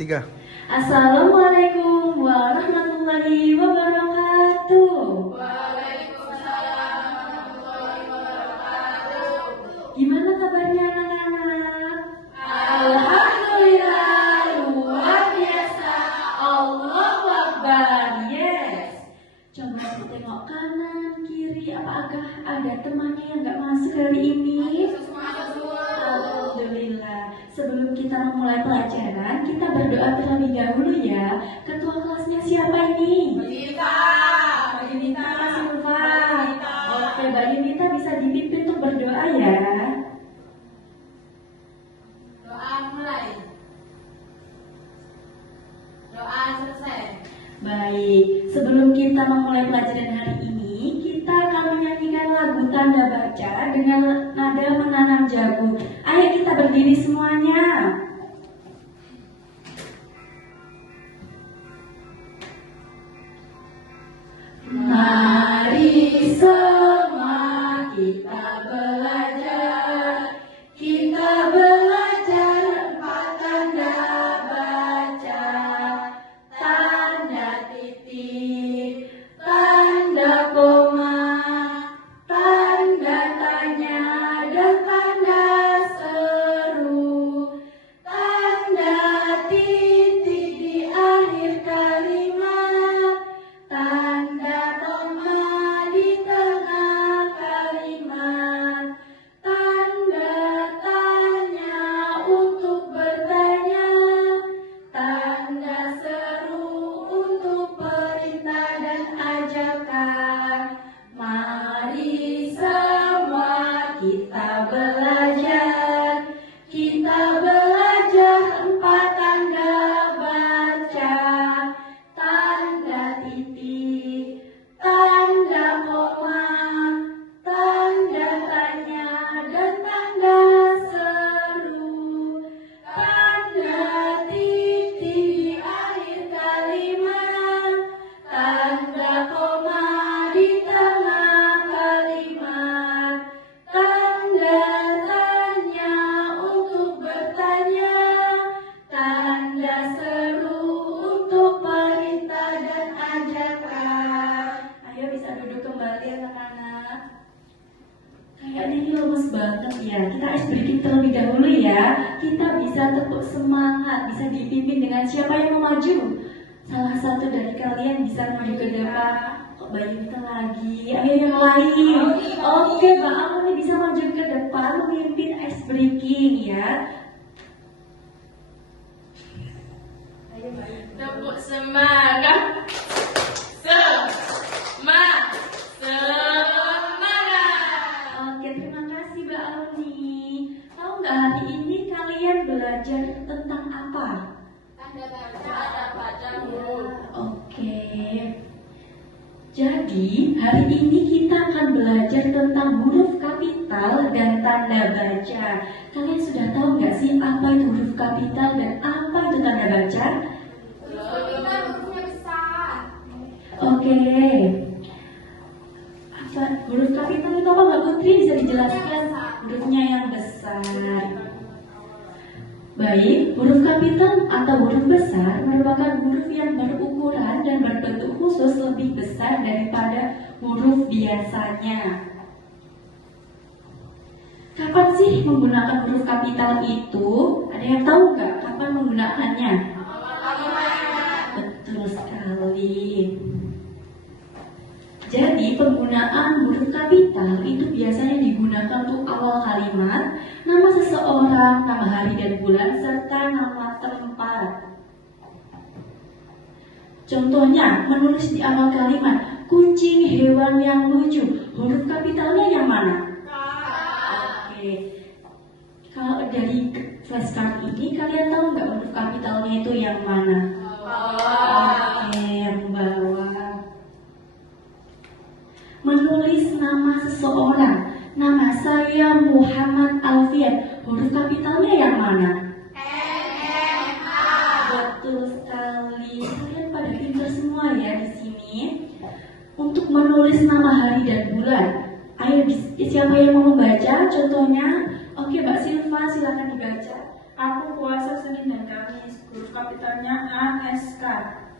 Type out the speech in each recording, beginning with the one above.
3. Assalamualaikum warahmatullahi wabarakatuh. Waalaikumsalam warahmatullahi wabarakatuh. Gimana kabarnya anak-anak? Alhamdulillah, luar biasa. Allahu Akbar. Yes. Coba tengok kanan, kiri, apakah ada temannya yang nggak masuk hari ini? Alhamdulillah. Sebelum kita memulai pelajaran, kita berdoa terlebih dahulu ya. Ketua kelasnya siapa ini? Mbak Yunita, Silva. Oke, Mbak Yunita bisa dipimpin untuk berdoa ya. Doa mulai. Doa selesai. Baik, sebelum kita memulai pelajaran hari ini, kita akan menyanyikan lagu tanda baca dengan nada menanam jagung. Ayo kita berdiri semuanya. Mari semua kita belajar empat tanda baca. Tanda titik, tanda koma, tanda tanya, dan tanda seru. Tanda titik di akhir kalimat, tanda koma di tengah kalimat, tanda tanya untuk bertanya, tanda seru untuk perintah dan ajakan. Mari semua kita belajar empat tanda baca. Tanda titik, tanda koma, tanda tanya, dan tanda seru. Tanda titik di akhir kalimat, tanda koma di tengah kalimat, tanda tanya untuk bertanya, tanda seru untuk perintah dan ajakan. Ayo bisa duduk kembali anak-anak. Kayaknya ini lemes banget ya. Kita ice breaking terlebih dahulu ya. Kita bisa tepuk semangat, bisa dipimpin dengan siapa yang mau maju. Salah satu dari kalian bisa maju ke depan. Kok Mbak Yunita lagi? Ayo yang lain. Oke, Mbak Amuni bisa maju ke depan memimpin ice breaking ya. Ayo Mbak Yunita. Tepuk semangat. Semangat. Oke, terima kasih Mbak Amuni. Tahu nggak hari ini kalian belajar tentang apa? Tanda baca huruf. Oke. Jadi, hari ini kita akan belajar tentang huruf kapital dan tanda baca. Kalian sudah tahu nggak sih apa itu huruf kapital dan apa itu tanda baca? Kita hurufnya besar. Oke. Apa huruf kapital itu apa Mbak Putri? Bisa dijelaskan hurufnya yang besar. Baik, huruf kapital atau huruf besar merupakan huruf yang berukuran dan berbentuk khusus lebih besar daripada huruf biasanya. Kapan sih menggunakan huruf kapital itu? Ada yang tahu nggak kapan menggunakannya? Betul sekali. Jadi penggunaan huruf kapital itu biasanya digunakan untuk awal kalimat, nama seseorang, nama hari dan bulan, serta nama tempat. Contohnya, menulis di awal kalimat, kucing hewan yang lucu, huruf kapitalnya yang mana? Oke. Kalau dari flashcard ini, kalian tahu nggak huruf kapitalnya itu yang mana? Oke, yang bawah. Menulis nama seseorang, nama saya Muhammad Alfian, huruf kapitalnya yang mana? Betul sekali. Kalian pada pintar semua ya di sini. Untuk menulis nama hari dan bulan, ayo siapa yang mau membaca? Contohnya, oke Mbak Silva, silakan dibaca. Aku puasa Senin dan Kamis. Huruf kapitalnya A, S, K.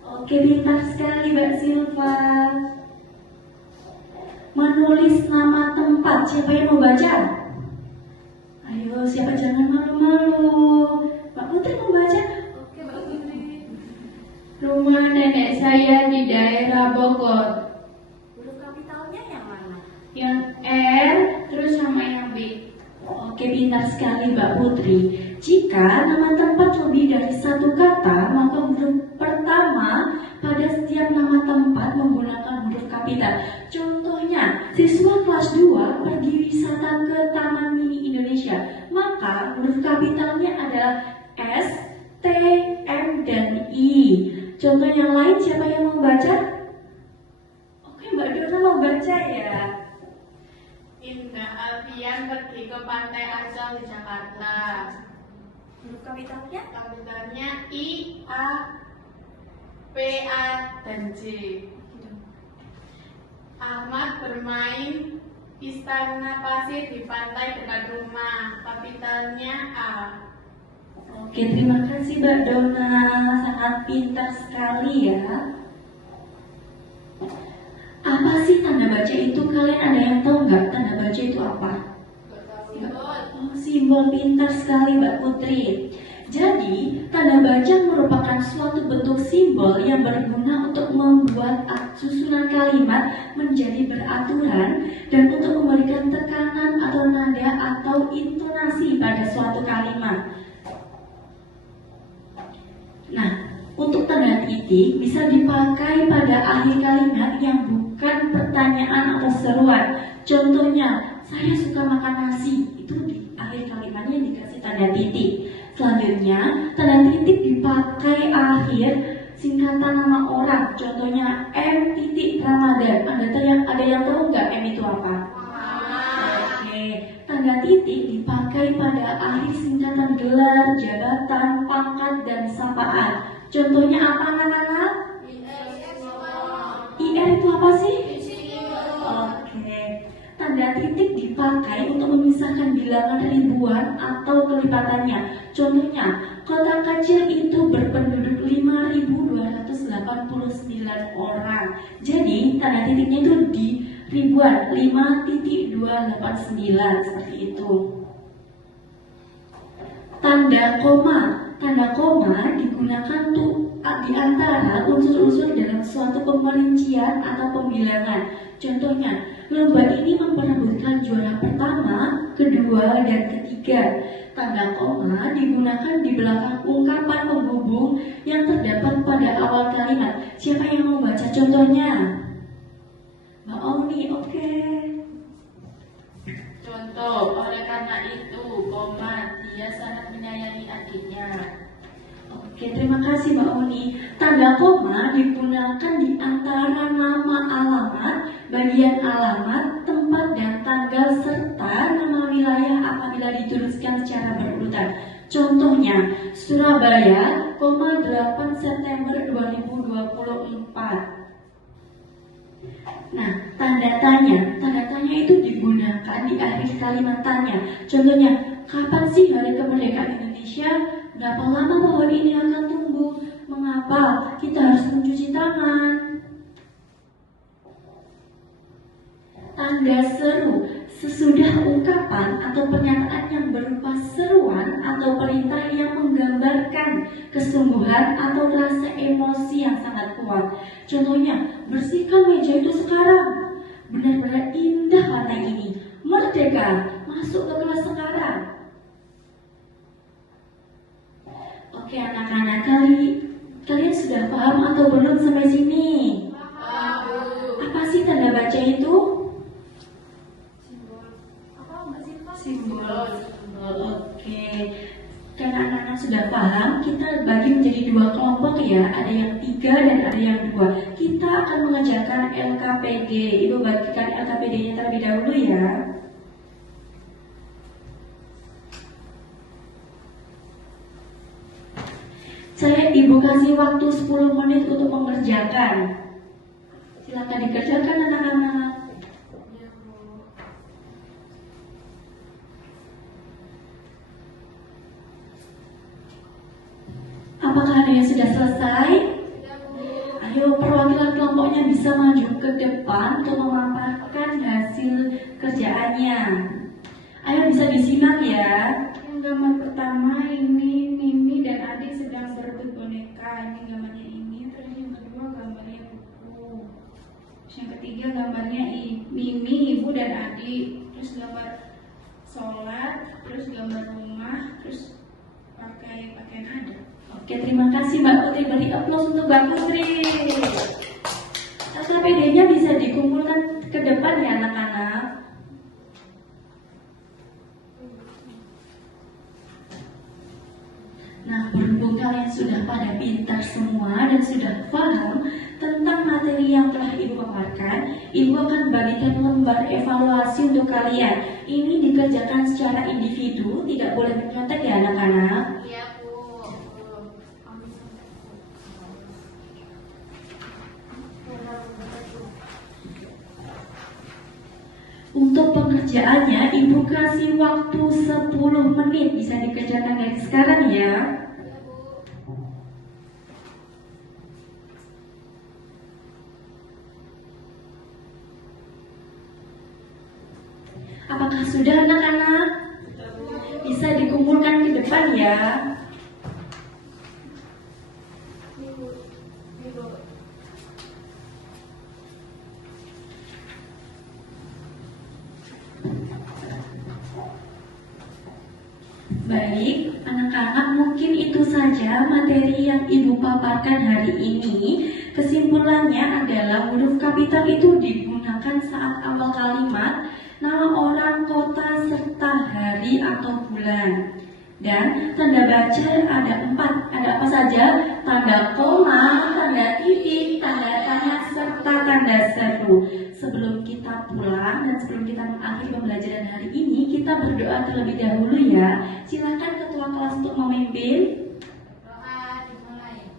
Oke, pintar sekali Mbak Silva. Menulis nama tempat, siapa yang mau baca? Ayo, siapa, jangan malu-malu. Mbak Putri mau baca? Oke, Mbak Putri. Rumah nenek saya di daerah Bogor. Huruf kapitalnya yang mana? Yang R, terus sama yang B. Oke, pintar sekali Mbak Putri. Jika nama tempat lebih dari satu kata, maka huruf pertama pada setiap nama tempat menggunakan huruf kapital. Contohnya, siswa kelas 2 pergi wisata ke Taman Mini Indonesia. Maka huruf kapitalnya adalah S, T, M, dan I. Contoh yang lain, siapa yang mau baca? Oke, Mbak Dona mau baca ya. Indah Alfian pergi ke Pantai Ancol di Jakarta. Huruf kapitalnya? Kapitalnya I, A, P, A, dan J. Ahmad bermain istana pasir di pantai dekat rumah. Kapitalnya A. Oke, terima kasih Mbak Dona, sangat pintar sekali ya. Apa sih tanda baca itu? Kalian ada yang tahu nggak tanda baca itu apa? Oh, simbol, pintar sekali Mbak Putri. Jadi, tanda baca merupakan suatu bentuk simbol yang berguna untuk membuat susunan kalimat menjadi beraturan dan untuk memberikan tekanan atau nada atau intonasi pada suatu kalimat. Nah, untuk tanda titik bisa dipakai pada akhir kalimat yang bukan pertanyaan atau seruan. Contohnya, saya suka makan nasi. Itu di akhir kalimatnya dikasih tanda titik. Selanjutnya, tanda titik dipakai akhir singkatan nama orang. Contohnya M titik Ramadan. Ada yang tahu nggak M itu apa? Oke, tanda titik dipakai pada akhir singkatan gelar, jabatan, pangkat, dan sapaan. Contohnya apa anak-anak? IR itu apa sih? Oke, tanda titik dipakai untuk memisahkan bilangan ribuan atau kelipatannya. Contohnya, kota kecil itu berpenduduk 5.289 orang. Jadi, tanda titiknya itu di ribuan, 5.289, seperti itu. Tanda koma digunakan di antara unsur-unsur dalam suatu pemerincian atau pembilangan. Contohnya, lomba ini memperebutkan juara pertama, kedua, dan ketiga. Tanda koma digunakan di belakang ungkapan penghubung yang terdapat pada awal kalimat. Siapa yang mau baca contohnya? Mbak Oni, oke. Contoh, oleh karena itu, koma, dia sangat menyayangi adiknya. Oke, terima kasih Mbak Oni. Tanda koma digunakan di antara nama alamat, bagian alamat, tempat dan tanggal serta nama wilayah apabila dituliskan secara berurutan. Contohnya, Surabaya, 8 September 2024. Nah, tanda tanya itu digunakan di akhir kalimat tanya. Contohnya, kapan sih hari kemerdekaan Indonesia? Berapa lama pohon ini akan tumbuh? Mengapa kita harus mencuci tangan? Tanda seru, sesudah ungkapan atau pernyataan yang berupa seruan atau perintah yang menggambarkan kesungguhan atau rasa emosi yang sangat kuat. Contohnya, bersihkan meja itu sekarang. Benar-benar indah lantai ini. Merdeka, masuk ke kelas sekarang. Oke anak-anak, kalian sudah paham atau belum sampai sini? Apa sih tanda baca itu? Simbol. Oke. Karena anak-anak sudah paham, kita bagi menjadi dua kelompok ya. Ada yang 3 dan ada yang 2. Kita akan mengerjakan LKPD. Ibu bagikan LKPD-nya terlebih dahulu ya. Ibu kasih waktu 10 menit untuk mengerjakan. Silakan dikerjakan anak-anak. Apakah selesai? Ayo perwakilan kelompoknya bisa maju ke depan untuk memaparkan hasil kerjaannya. Ayo bisa disimak ya. Yang gambar pertama ini Mimi dan Adik sedang berebut boneka. Ini gambarnya ini. Terus yang kedua gambarnya buku. Terus yang ketiga gambarnya Mimi, Ibu dan Adik. Terus gambar sholat. Terus gambar rumah. Terus pakai pakaian adat. Oke, terima kasih Mbak Putri. Beri aplaus untuk Mbak Putri. SKPD-nya bisa dikumpulkan ke depan ya anak-anak. Nah, berhubung kalian sudah pada pintar semua dan sudah paham tentang materi yang telah Ibu paparkan, Ibu akan bagikan lembar evaluasi untuk kalian. Ini dikerjakan secara individu, tidak boleh menyontek ya anak-anak. Iya, Bu. Untuk pengerjaannya, Ibu kasih waktu 10 menit. Bisa dikerjakan dari sekarang ya. Apakah sudah anak-anak? Bisa dikumpulkan ke depan ya. Baik, anak-anak, mungkin itu saja materi yang Ibu paparkan hari ini. Kesimpulannya adalah huruf kapital itu digunakan saat awal kalimat, nama orang, kota, serta hari atau bulan. Dan tanda baca ada 4. Ada apa saja? Tanda koma, tanda titik, tanda tanya, serta tanda seru. Sebelum kita pulang dan sebelum kita mengakhiri pembelajaran hari ini, kita berdoa terlebih dahulu ya. Silakan ketua kelas untuk memimpin. Doa dimulai.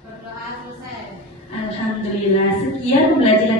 Berdoa selesai. Alhamdulillah, sekian pembelajaran